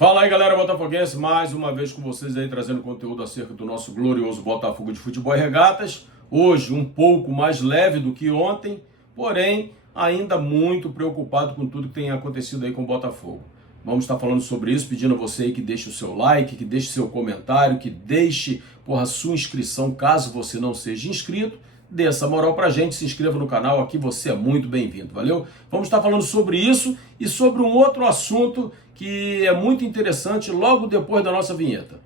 Fala aí, galera botafoguense, mais uma vez com vocês aí, trazendo conteúdo acerca do nosso glorioso Botafogo de Futebol e Regatas. Hoje um pouco mais leve do que ontem, porém ainda muito preocupado com tudo que tem acontecido aí com o Botafogo. Vamos estar falando sobre isso, pedindo a você aí que deixe o seu like, que deixe seu comentário, que deixe a sua inscrição, caso você não seja inscrito. Dê essa moral pra gente, se inscreva no canal, aqui você é muito bem-vindo, valeu? Vamos estar falando sobre isso e sobre um outro assunto que é muito interessante logo depois da nossa vinheta.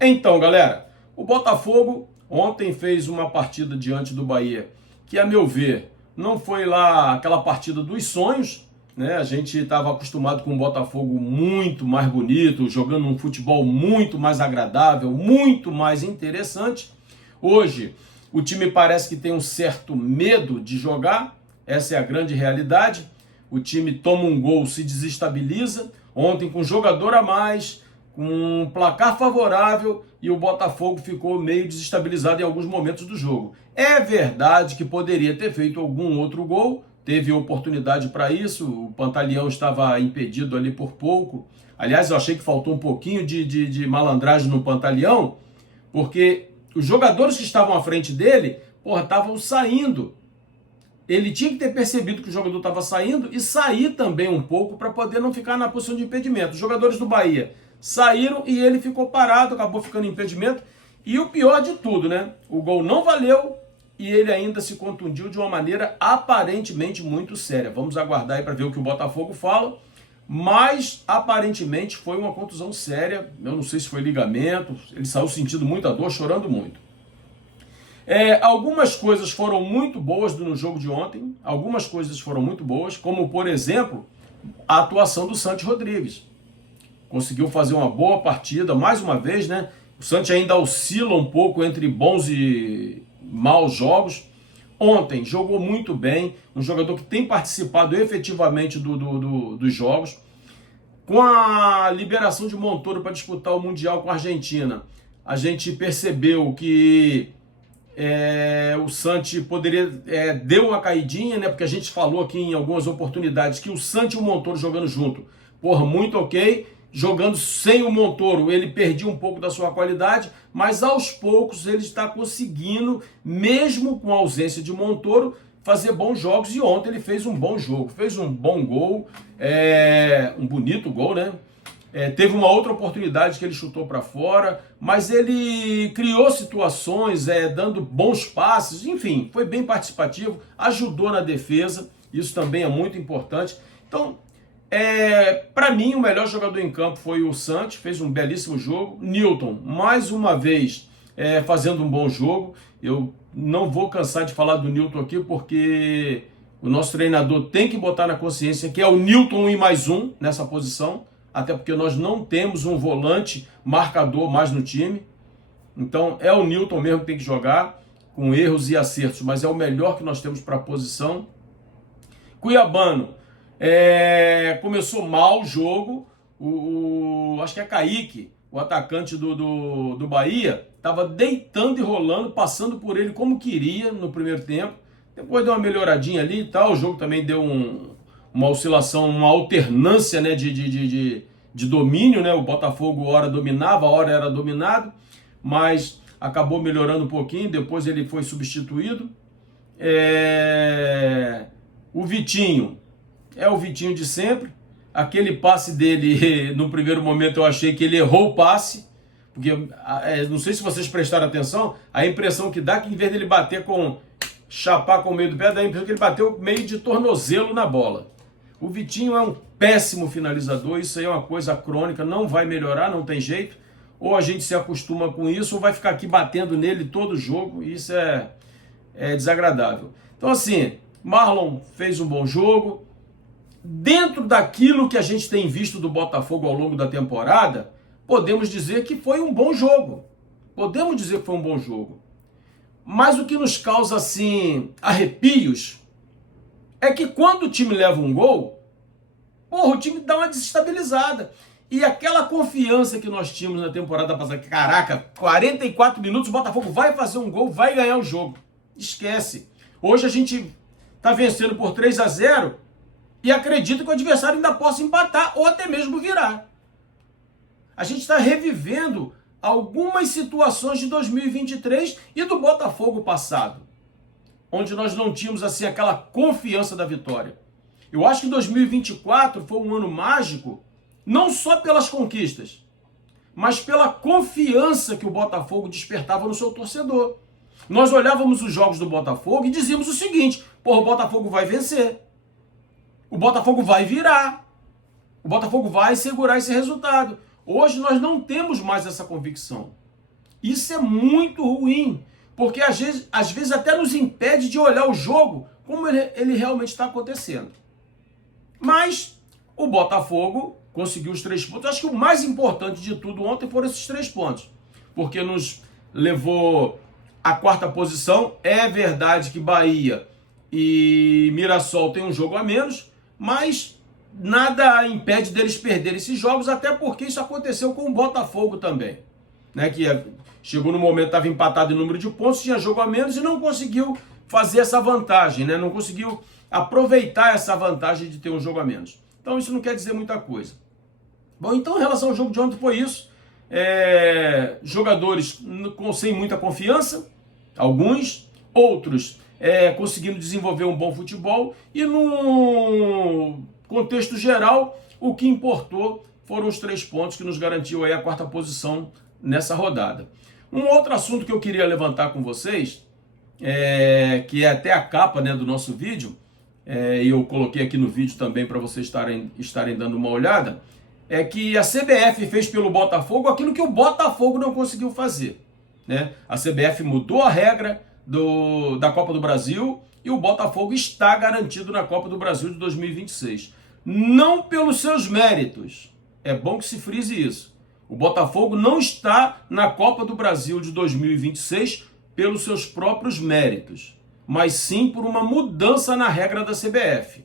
Então, galera, o Botafogo ontem fez uma partida diante do Bahia que, a meu ver, não foi lá aquela partida dos sonhos, né? A gente estava acostumado com um Botafogo muito mais bonito, jogando um futebol muito mais agradável, muito mais interessante. Hoje, o time parece que tem um certo medo de jogar, essa é a grande realidade. O time toma um gol, se desestabiliza. Ontem, com jogador a mais, com um placar favorável, e o Botafogo ficou meio desestabilizado em alguns momentos do jogo. É verdade que poderia ter feito algum outro gol, teve oportunidade para isso, o Pantaleão estava impedido ali por pouco. Aliás, eu achei que faltou um pouquinho de malandragem no Pantaleão, porque os jogadores que estavam à frente dele, estavam saindo. Ele tinha que ter percebido que o jogador estava saindo e sair também um pouco para poder não ficar na posição de impedimento. Os jogadores do Bahia saíram e ele ficou parado, acabou ficando em impedimento. E o pior de tudo, né? O gol não valeu e ele ainda se contundiu de uma maneira aparentemente muito séria. Vamos aguardar aí para ver o que o Botafogo fala. Mas aparentemente foi uma contusão séria. Eu não sei se foi ligamento. Ele saiu sentindo muita dor, chorando muito. Algumas coisas foram muito boas no jogo de ontem. Algumas coisas foram muito boas, como por exemplo a atuação do Santi Rodrigues. Conseguiu fazer uma boa partida, mais uma vez, né? O Santi ainda oscila um pouco entre bons e maus jogos. Ontem jogou muito bem, um jogador que tem participado efetivamente dos jogos. Com a liberação de Montoro para disputar o Mundial com a Argentina, a gente percebeu que o Santi poderia deu uma caidinha, né? Porque a gente falou aqui em algumas oportunidades que o Santi e o Montoro jogando junto, muito ok. Jogando sem o Montoro, ele perdia um pouco da sua qualidade, mas aos poucos ele está conseguindo, mesmo com a ausência de Montoro, fazer bons jogos. E ontem ele fez um bom jogo, fez um bom gol, um bonito gol, né? Teve uma outra oportunidade que ele chutou para fora, mas ele criou situações, dando bons passes, enfim, foi bem participativo, ajudou na defesa, isso também é muito importante. Então, para mim, o melhor jogador em campo foi o Santi, fez um belíssimo jogo. Nilton, mais uma vez, fazendo um bom jogo. Eu não vou cansar de falar do Nilton aqui, porque o nosso treinador tem que botar na consciência que é o Nilton e mais um nessa posição, até porque nós não temos um volante marcador mais no time. Então é o Nilton mesmo que tem que jogar, com erros e acertos, mas é o melhor que nós temos para a posição. Cuiabano, começou mal o jogo, acho que é Kaique, o atacante do Bahia, estava deitando e rolando, passando por ele como queria no primeiro tempo. Depois deu uma melhoradinha ali e tal, o jogo também deu uma oscilação, uma alternância, né, de domínio, né? O Botafogo hora dominava, hora era dominado, mas acabou melhorando um pouquinho, depois ele foi substituído. O Vitinho, o Vitinho de sempre. Aquele passe dele, no primeiro momento eu achei que ele errou o passe, porque não sei se vocês prestaram atenção, a impressão que dá que em vez dele bater chapar com o meio do pé, dá a impressão que ele bateu meio de tornozelo na bola. O Vitinho é um péssimo finalizador, isso aí é uma coisa crônica, não vai melhorar, não tem jeito. Ou a gente se acostuma com isso, ou vai ficar aqui batendo nele todo jogo, e isso é desagradável. Então assim, Marlon fez um bom jogo. Dentro daquilo que a gente tem visto do Botafogo ao longo da temporada, podemos dizer que foi um bom jogo. Podemos dizer que foi um bom jogo. Mas o que nos causa, assim, arrepios, é que quando o time leva um gol, o time dá uma desestabilizada. E aquela confiança que nós tínhamos na temporada passada, caraca, 44 minutos, o Botafogo vai fazer um gol, vai ganhar o jogo. Esquece. Hoje a gente está vencendo por 3-0 e acredita que o adversário ainda possa empatar ou até mesmo virar. A gente está revivendo algumas situações de 2023 e do Botafogo passado, onde nós não tínhamos assim aquela confiança da vitória. Eu acho que 2024 foi um ano mágico, não só pelas conquistas, mas pela confiança que o Botafogo despertava no seu torcedor. Nós olhávamos os jogos do Botafogo e dizíamos o seguinte: porra, o Botafogo vai vencer, o Botafogo vai virar, o Botafogo vai segurar esse resultado. Hoje nós não temos mais essa convicção. Isso é muito ruim, porque às vezes até nos impede de olhar o jogo como ele realmente está acontecendo. Mas o Botafogo conseguiu os 3 pontos. Acho que o mais importante de tudo ontem foram esses 3 pontos, porque nos levou à 4ª posição. É verdade que Bahia e Mirassol têm um jogo a menos, mas nada impede deles perderem esses jogos, até porque isso aconteceu com o Botafogo também, né? Que chegou no momento, estava empatado em número de pontos, tinha jogo a menos e não conseguiu fazer essa vantagem, né? Não conseguiu aproveitar essa vantagem de ter um jogo a menos. Então isso não quer dizer muita coisa. Bom, então em relação ao jogo de ontem foi isso. Jogadores sem muita confiança, alguns, outros conseguindo desenvolver um bom futebol, e no contexto geral, o que importou foram os 3 pontos que nos garantiu aí a 4ª posição nessa rodada. Um outro assunto que eu queria levantar com vocês, que é até a capa, né, do nosso vídeo, e eu coloquei aqui no vídeo também para vocês estarem dando uma olhada, é que a CBF fez pelo Botafogo aquilo que o Botafogo não conseguiu fazer, né? A CBF mudou a regra da Copa do Brasil e o Botafogo está garantido na Copa do Brasil de 2026. Não pelos seus méritos, é bom que se frise isso. O Botafogo não está na Copa do Brasil de 2026 pelos seus próprios méritos, mas sim por uma mudança na regra da CBF.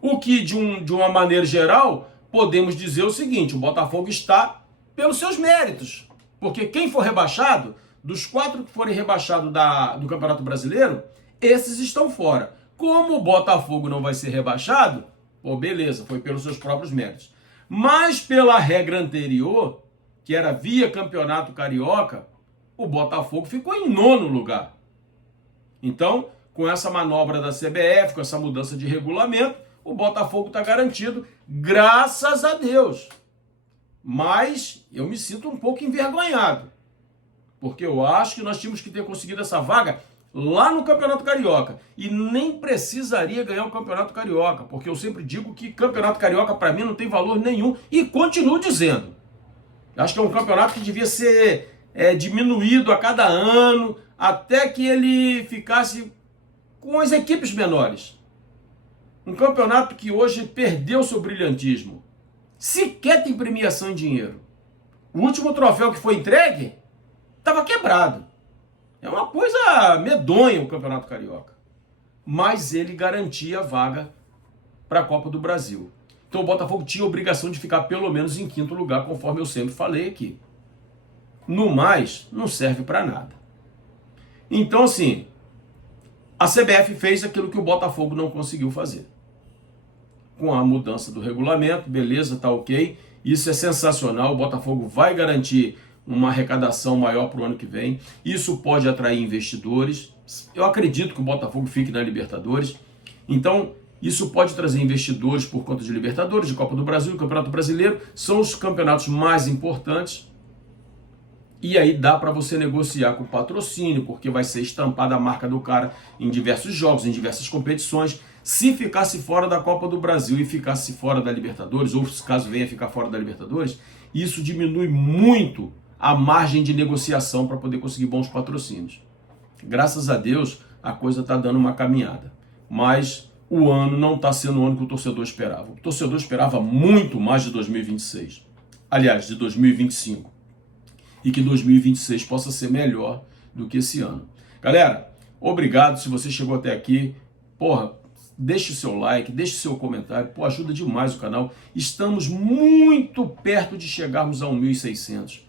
O que, de uma maneira geral, podemos dizer o seguinte: o Botafogo está pelos seus méritos, porque quem for rebaixado, dos 4 que forem rebaixados do Campeonato Brasileiro, esses estão fora. Como o Botafogo não vai ser rebaixado, beleza, foi pelos seus próprios méritos. Mas pela regra anterior, que era via Campeonato Carioca, o Botafogo ficou em 9º lugar. Então, com essa manobra da CBF, com essa mudança de regulamento, o Botafogo está garantido, graças a Deus. Mas eu me sinto um pouco envergonhado, porque eu acho que nós tínhamos que ter conseguido essa vaga lá no Campeonato Carioca, e nem precisaria ganhar o Campeonato Carioca, porque eu sempre digo que Campeonato Carioca para mim não tem valor nenhum, e continuo dizendo. Acho que é um campeonato que devia ser diminuído a cada ano, até que ele ficasse com as equipes menores. Um campeonato que hoje perdeu seu brilhantismo. Sequer tem premiação em dinheiro. O último troféu que foi entregue estava quebrado. É uma coisa medonha o Campeonato Carioca. Mas ele garantia a vaga para a Copa do Brasil. Então o Botafogo tinha a obrigação de ficar pelo menos em 5º lugar, conforme eu sempre falei aqui. No mais, não serve para nada. Então, assim, a CBF fez aquilo que o Botafogo não conseguiu fazer. Com a mudança do regulamento, beleza, tá ok. Isso é sensacional, o Botafogo vai garantir uma arrecadação maior para o ano que vem. Isso pode atrair investidores. Eu acredito que o Botafogo fique na Libertadores. Então, isso pode trazer investidores por conta de Libertadores, de Copa do Brasil, do Campeonato Brasileiro. São os campeonatos mais importantes. E aí dá para você negociar com o patrocínio, porque vai ser estampada a marca do cara em diversos jogos, em diversas competições. Se ficasse fora da Copa do Brasil e ficasse fora da Libertadores, ou caso venha ficar fora da Libertadores, isso diminui muito a margem de negociação para poder conseguir bons patrocínios. Graças a Deus, a coisa está dando uma caminhada. Mas o ano não está sendo o ano que o torcedor esperava. O torcedor esperava muito mais de 2026. Aliás, de 2025. E que 2026 possa ser melhor do que esse ano. Galera, obrigado se você chegou até aqui. Deixe o seu like, deixe o seu comentário. Ajuda demais o canal. Estamos muito perto de chegarmos a 1.600.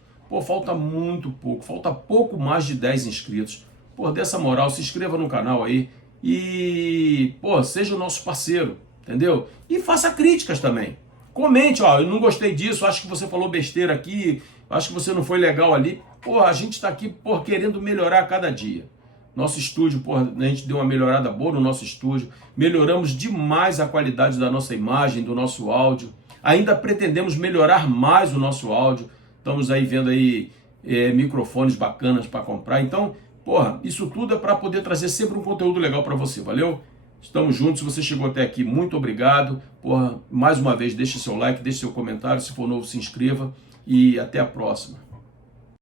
Falta muito pouco. Falta pouco mais de 10 inscritos. Dê essa moral, se inscreva no canal aí e, pô, seja o nosso parceiro, entendeu? E faça críticas também. Comente, ó, eu não gostei disso, acho que você falou besteira aqui, acho que você não foi legal ali. Pô, a gente está aqui, pô, querendo melhorar a cada dia. Nosso estúdio, pô, a gente deu uma melhorada boa no nosso estúdio, melhoramos demais a qualidade da nossa imagem, do nosso áudio. Ainda pretendemos melhorar mais o nosso áudio. Estamos aí vendo aí microfones bacanas para comprar. Então, porra, isso tudo é para poder trazer sempre um conteúdo legal para você, valeu? Estamos juntos, se você chegou até aqui, muito obrigado. Porra, mais uma vez, deixe seu like, deixe seu comentário, se for novo, se inscreva e até a próxima.